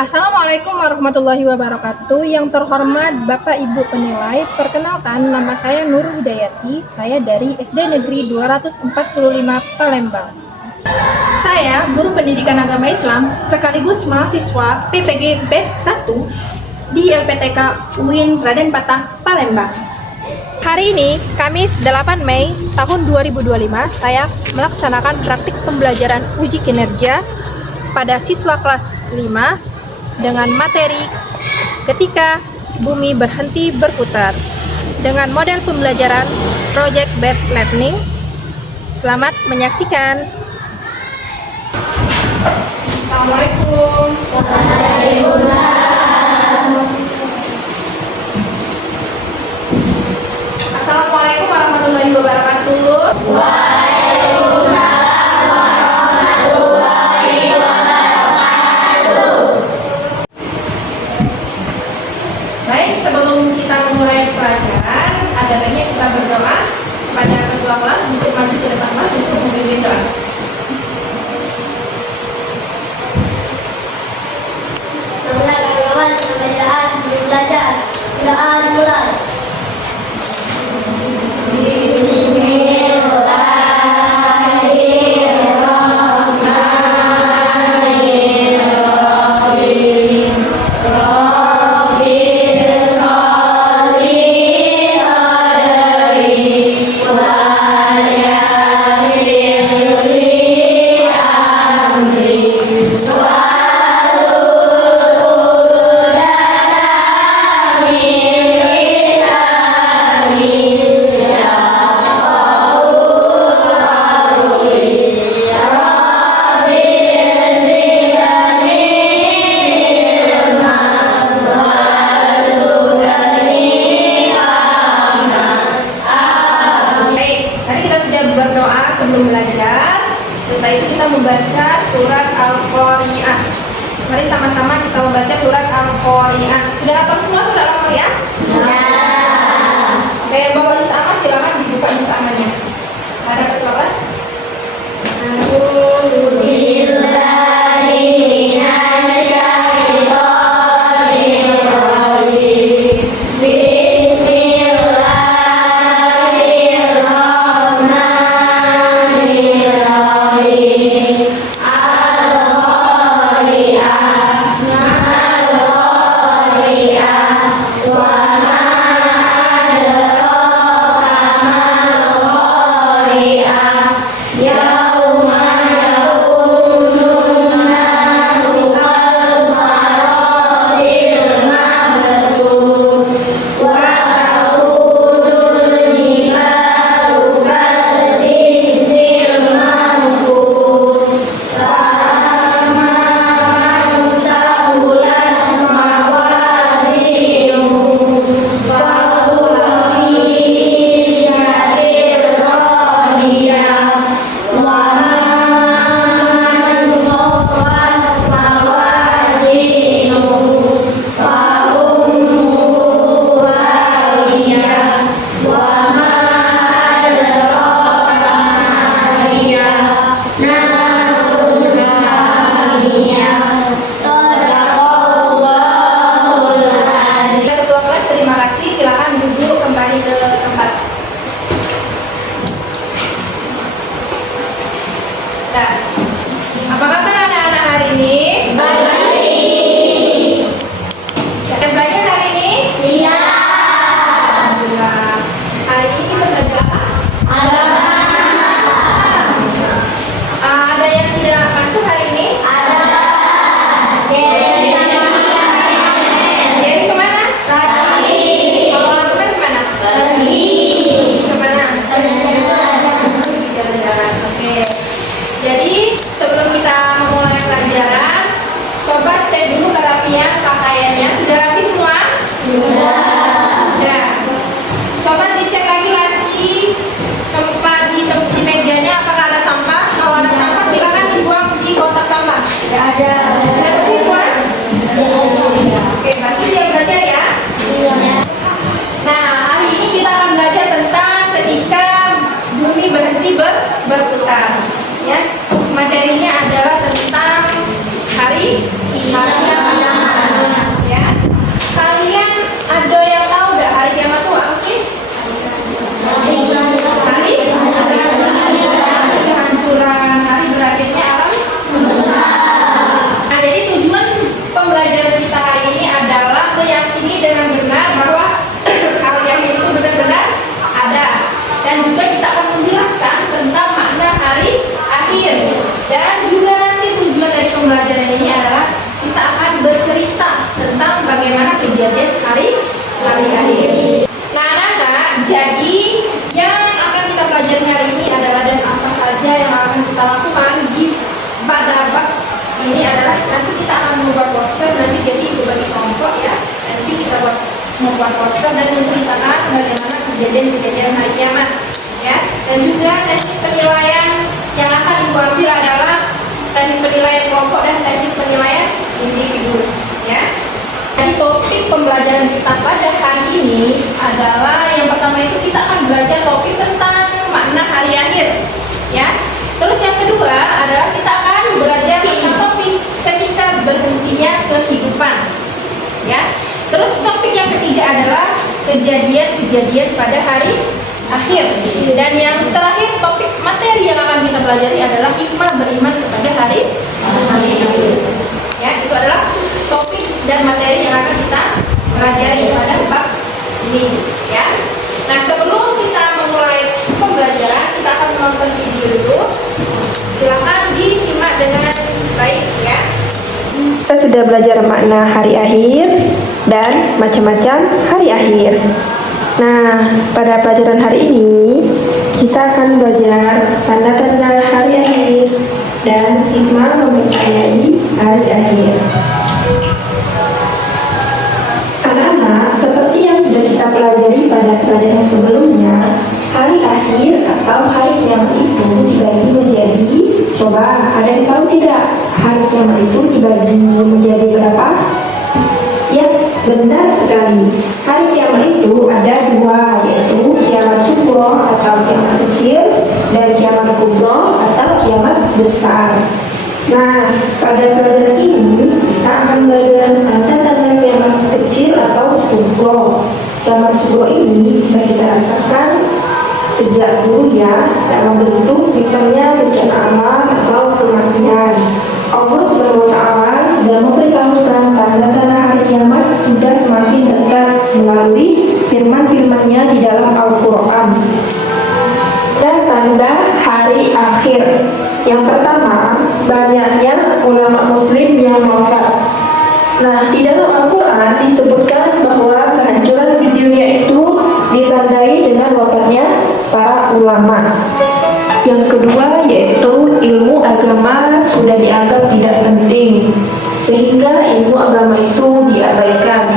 Assalamualaikum warahmatullahi wabarakatuh. Yang terhormat Bapak Ibu penilai, perkenalkan nama saya Nur Hidayati. Saya dari SD Negeri 245 Palembang. Saya guru pendidikan agama Islam sekaligus mahasiswa PPG Batch 1 di LPTK UIN Raden Patah, Palembang. Hari ini, Kamis 8 Mei tahun 2025, saya melaksanakan praktik pembelajaran uji kinerja pada siswa kelas 5 dengan materi ketika bumi berhenti berputar dengan model pembelajaran Project Based Learning. Selamat menyaksikan. Assalamualaikum. Assalamualaikum warahmatullahi wabarakatuh. Baik, sebelum kita memulai pelajaran, ada baiknya kita berdoa kepada ketua kelas untuk maju ke depan kelas untuk memimpin doa. Kawan-kawan, pembelajaran sebelum belajar. Doa dimulai. Sebelum belajar, setelah itu kita membaca surat Al-Qari'ah. Mari sama-sama kita membaca surat Al-Qari'ah. Sudah hafal semua surat Al-Qari'ah? Sudah. Oke, bawa juz amma, silakan dibuka juz ammanya. Ada ketua kelas? Yaumah Jadi topik pembelajaran kita pada hari ini adalah yang pertama itu kita akan belajar topik tentang makna hari akhir, ya. Terus yang kedua adalah kita akan belajar tentang topik ketika berhentinya kehidupan, ya. Terus topik yang ketiga adalah kejadian-kejadian pada hari akhir. Dan yang terakhir topik materi yang akan kita pelajari adalah hikmah beriman kepada hari akhir. Ya, itu adalah topik dan materi yang akan kita pelajari pada bab ini, ya. Nah, sebelum kita memulai pembelajaran, kita akan menonton video dulu. Silakan disimak dengan baik, ya. Kita sudah belajar makna hari akhir dan macam-macam hari akhir. Nah, pada pelajaran hari ini kita akan belajar tanda-tanda hari akhir dan hikmah mempercayai hari akhir. Anak-anak, seperti yang sudah kita pelajari pada pelajaran sebelumnya, hari akhir atau hari kiamat itu dibagi menjadi, coba ada yang tahu tidak? Hari kiamat itu dibagi menjadi berapa? Ya, benar sekali. Hari kiamat itu ada dua, yaitu kiamat sugro atau kiamat kecil dan kiamat kubro atau kiamat besar. Nah, pada pelajaran ini kita akan belajar tanda-tanda kiamat kecil atau sugro. Kiamat sugro ini bisa kita rasakan sejak dulu, ya, dalam bentuk misalnya bencana alam atau kematian. Allah SWT sudah memberitahukan tanda-tanda hari kiamat sudah semakin dekat melalui firman-firman-Nya di dalam Al-Quran. Dan tanda hari akhir. Yang pertama, banyaknya ulama muslim yang wafat. Nah, di dalam Al-Quran disebutkan bahwa kehancuran di dunia itu ditandai dengan wafatnya para ulama. Yang kedua yaitu ilmu agama sudah dianggap tidak penting, sehingga ilmu agama itu diabaikan.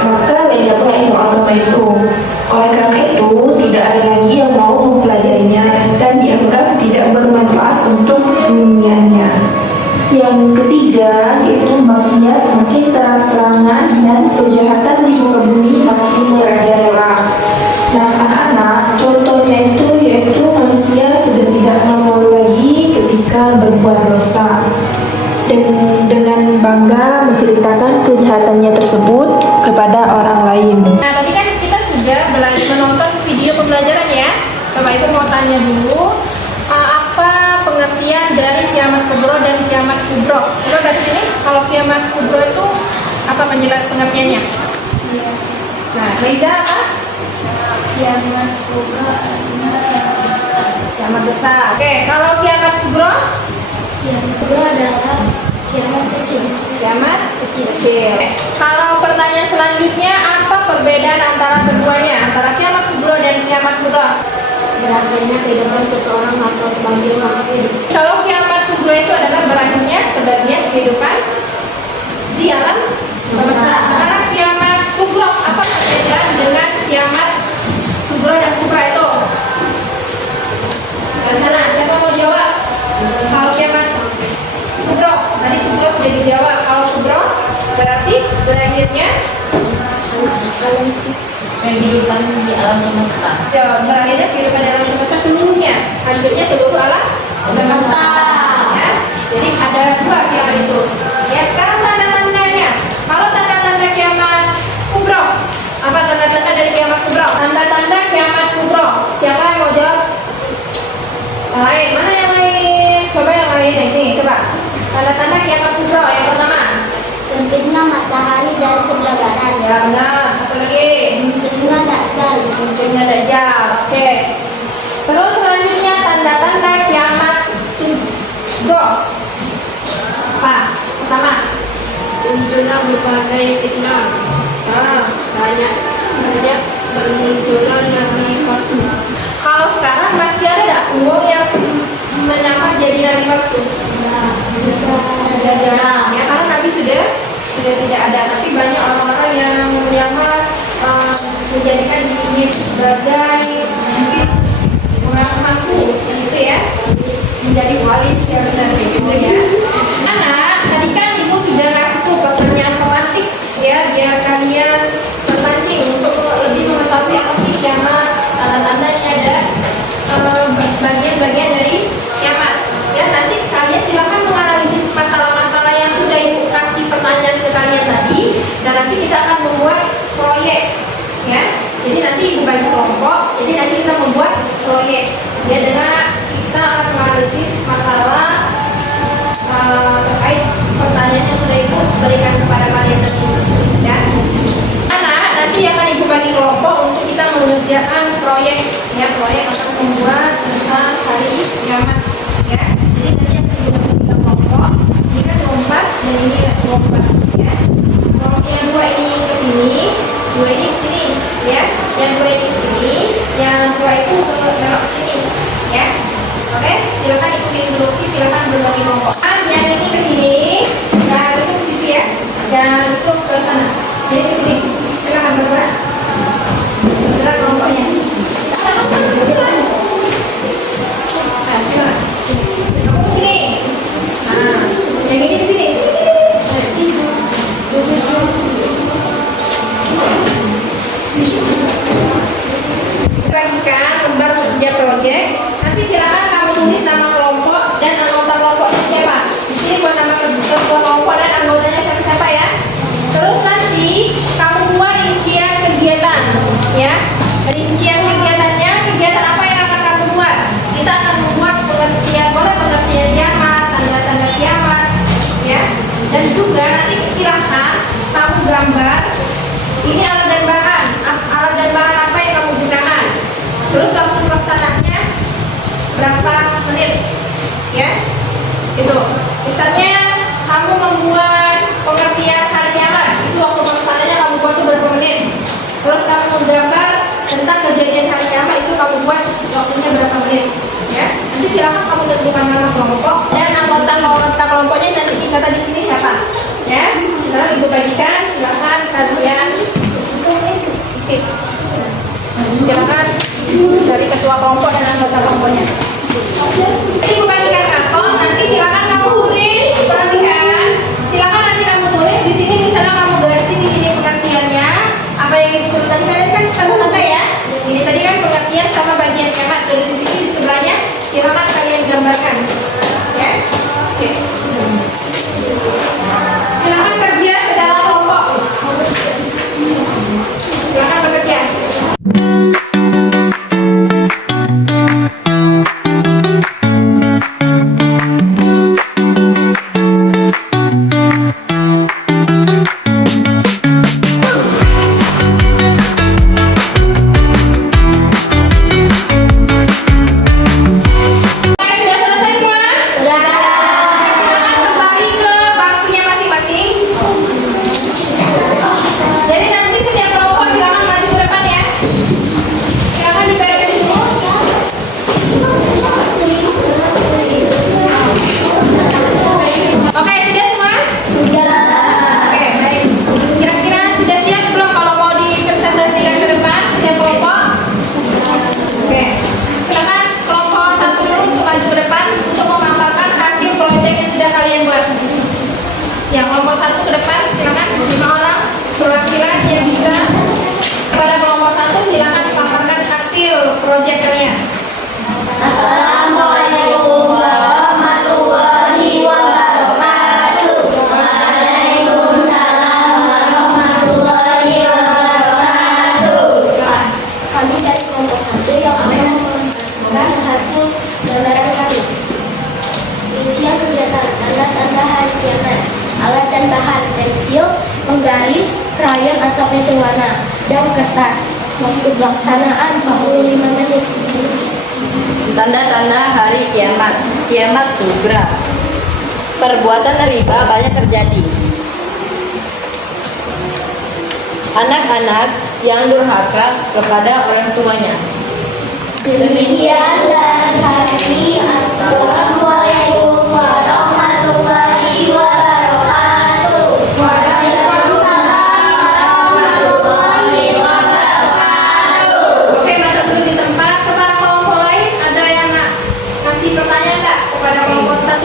Maka lenyapnya ilmu agama itu. Oleh karena itu tidak ada lagi yang mau mempelajarinya dan dianggap tidak bermanfaat untuk dunianya. Yang ketiga yaitu maksiat makin terang-terangan dan kejahatan di muka bumi makin merajalela. Nah, anak-anak, contohnya itu yaitu manusia sudah tidak mau lagi ketika berbuat dosa dan dengan bangga menceritakan kejahatannya tersebut kepada orang lain. Nah, tadi kan kita sudah belajar menonton video pembelajaran, ya. Coba itu mau tanya dulu, apa pengertian dari kiamat kubro dan kiamat kubro? Coba dari sini, kalau kiamat kubro itu apa pengertiannya? Iya. Nah, Reza apa? Kiamat kubro, Kiamat besar. Oke, kalau kiamat kubro? kiamat kubro adalah kiamat kecil. Kiamat kecil. Kalau pertanyaan selanjutnya, apa perbedaan antara keduanya, antara kiamat kubro dan kiamat kubro? Berakhirnya kehidupan seseorang atau sebagian makhluk hidup. Kalau kiamat kubro itu adalah berakhirnya sebagian kehidupan di alam semesta. Karena kiamat kubro, apa perbedaan dengan kiamat kubro dan kubra itu? Dari sana, siapa mau jawab? Kalau kiamat kubro, tadi kubro sudah dijawab. Kalau kubro berarti berakhirnya kehidupan di alam semesta. berakhirnya kehidupan di alam semesta seluruhnya, hancurnya seluruh alam semesta. Ya, jadi ada dua kiamat itu. Ya, sekarang tanda-tandanya. Kalau tanda-tanda kiamat kubro, apa tanda-tanda dari kiamat kubro? Tanda-tanda kiamat kubro. Siapa yang mau jawab? Yang lain, mana yang lain? Coba yang lain, ini coba. Tanda-tanda kiamat kubro yang pertama. Terbitnya matahari dari sebelah barat. Ya benar. Satu lagi. Munculnya dajjal. Munculnya dajjal. Oke. Terus selanjutnya tanda-tanda kiamat kubro. Apa? Pertama. Munculnya berbagai fitnah. Ah. Banyak bermunculan nabi palsu. Kalau sekarang masih ada nggak yang menyamar jadi nabi palsu? Ada. Ya, karena nabi sudah tidak ada, tapi banyak orang-orang yang menyamar menjadikan dirinya sebagai orang hantu, gitu ya, menjadi wali yang benar gitu ya. Anak, tadi kan ibu sudah ngasih tuh pertanyaan romantik, ya, dia Ya. Kelompok yang dua ini ke sini, dua ini ke sini, ya. Yang dua ini ke sini, yang dua itu ke belok ke sini, ya. Oke, silakan ikuti instruksi, silakan berbagi kelompok. Yang ini ke sini, yang itu ke situ ya, yang itu ke sana. Jadi ke sini, silakan bergerak. Bergerak kelompoknya. Sama-sama bergerak. Nah, silakan. Kamu ke sini. Nah, yang ini ke sini. Bagikan lembar kerja proyek. Nanti silakan kamu tulis nama kelompok dan anggota kelompoknya siapa. Di sini buat nama ketua kelompok dan anggotanya siapa ya. Terus nanti kamu buat rincian kegiatan, ya. Rincian kegiatannya, kegiatan apa yang akan kamu buat? Kita akan membuat pengertian, boleh pengertian kiamat, tanda-tanda kiamat, ya. Dan juga nanti silakan kamu gambar. Ini alat dan bahan apa yang kamu gunakan. Terus kamu pelaksananya berapa menit, ya? Itu. Misalnya kamu membuat pengertian hari kiamat, itu waktu pelaksananya kamu buat itu berapa menit. Terus kamu menggambar tentang kejadian hari kiamat, itu kamu buat waktunya berapa menit, ya? Nanti silakan kamu tentukan nama kelompok dan anggota kelompoknya nanti dicatat di sini siapa, ya? Nah, itu bagikan, silakan kalian isi. Silakan dari ketua kelompok dan anggota kelompoknya. Ibu bagikan karton, nanti silakan kamu tulis, perhatikan. Silakan nanti kamu tulis di sini, misalnya kamu garis di sini pengertiannya. Apa yang disuruh tadi kalian kan tanda-tanda ya. Ini tadi kan pengertian sama bagian kiamat. Dari sini di sebelahnya, silakan kalian gambarkan. Ya, oke. Silakan kerja secara kelompok. Silakan bekerja. Proyek kalian. Assalamualaikum warahmatullahi wabarakatuh. Waalaikumsalam warahmatullahi wabarakatuh. Kami dari kelompok 1 yang akan mempresentasikan hasil gambaran kami. Rincian kegiatan tanda-tanda hari kiamat, alat dan bahan, pensil, penggaris, krayon atau pensil warna, dan kertas. Waktu pelaksanaan 45 menit. Tanda-tanda hari kiamat. Kiamat sugra. Perbuatan riba banyak terjadi. Anak-anak yang durhaka kepada orang tuanya. Demikian dan kami. Assalamualaikum warahmatullahi wabarakatuh. Waalaikumsalam warahmatullahi wabarakatuh. Oke, masa dulu di tempat. Kepada kelompok lain ada yang nak kasih pertanyaan enggak kepada kelompok 1?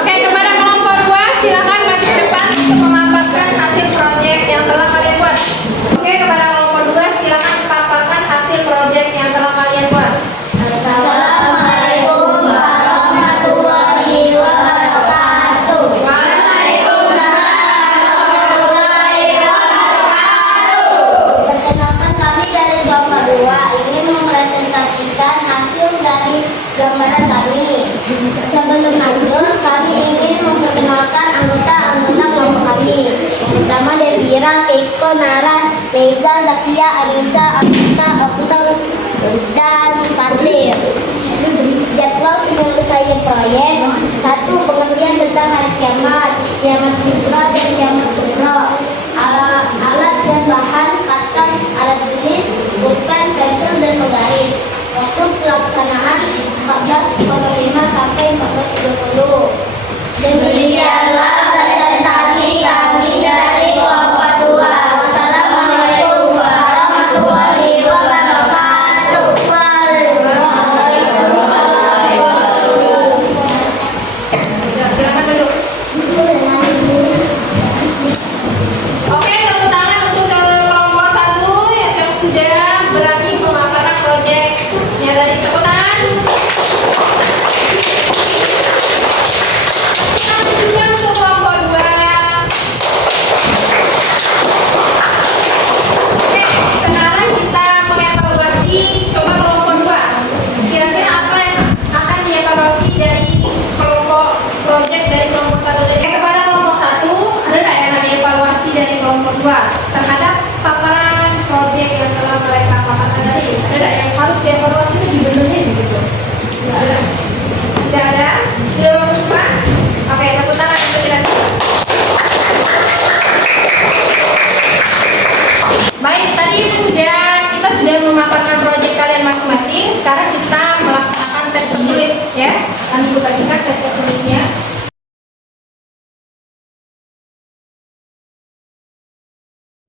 Oke, kepada kelompok 2 silakan maju ke depan untuk memaparkan hasil proyek yang telah kalian buat. Oke, kepada kelompok 2 silakan paparkan hasil proyek yang telah kalian buat. Assalamualaikum warahmatullahi wabarakatuh. Waalaikumsalam warahmatullahi wabarakatuh. Perkenalkan, kami dari Bapak 2 ingin mempresentasikan hasil dari gambaran kami. Sebelum lanjut, kami ingin memperkenalkan anggota-anggota kelompok kami. Pertama, Devira, Keiko, Nara, Mega, Zakia, Anissa, Afika, Aftal, dan Fatir. Jadwal penyelesaian proyek: 1. Pengertian tentang hari kiamat, kiamat kubra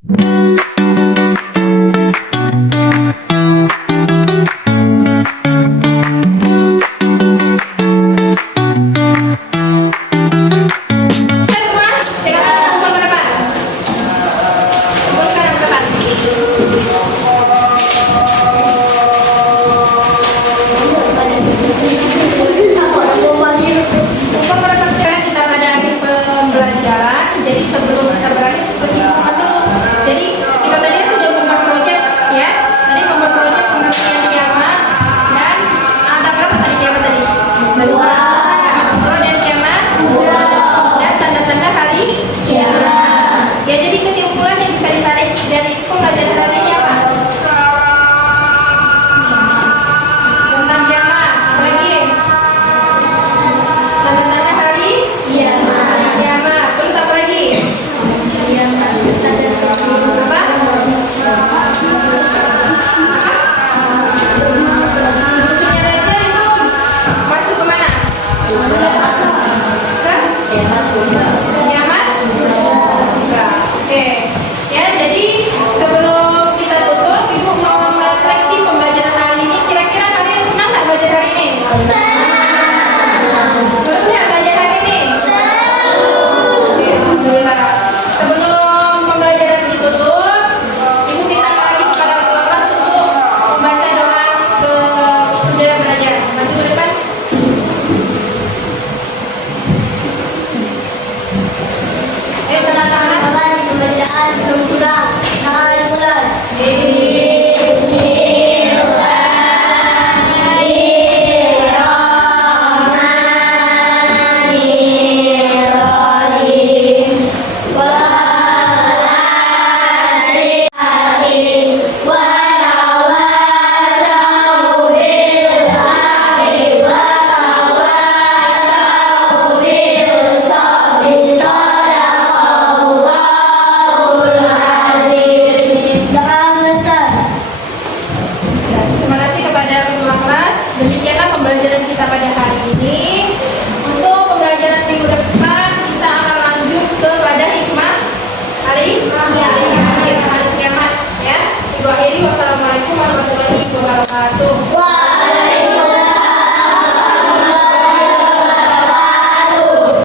Semua, silakan kumpul ke depan. Kumpul sekarang ke depan. Kumpul ke depan sekarang kita pada akhir pembelajaran. Jadi sebelum kita berakhir kesimpulan dulu. Jadi kita tadi sudah membuat proyek ya. Tadi membuat proyek pengertian kiamat dan ada berapa tadi kiamat tadi? Dua. Dua dan kiamat. Dan tanda-tanda hari kiamat. Ya jadi kesimpulan yang bisa ditarik dari pembelajaran hari ini apa? Tentang kiamat. Apa lagi? Tanda-tanda hari hari kiamat. Terus apa lagi? Apa? Punya raja itu masuk ke mana? Ke Kiamat kubra. kiamat? Oke. Ya, jadi sebelum kita tutup, Ibu mau merefleksi pembelajaran hari ini. Kira-kira kalian senang nggak belajar hari ini? Seru nggak belajar hari ini? Oke, alhamdulillah. Sebelum pembelajaran ditutup, Ibu minta lagi kepada kelas untuk membaca doa ke budaya belajar. Maju ke depan. Tanda tangan. Bacaan belum kurang.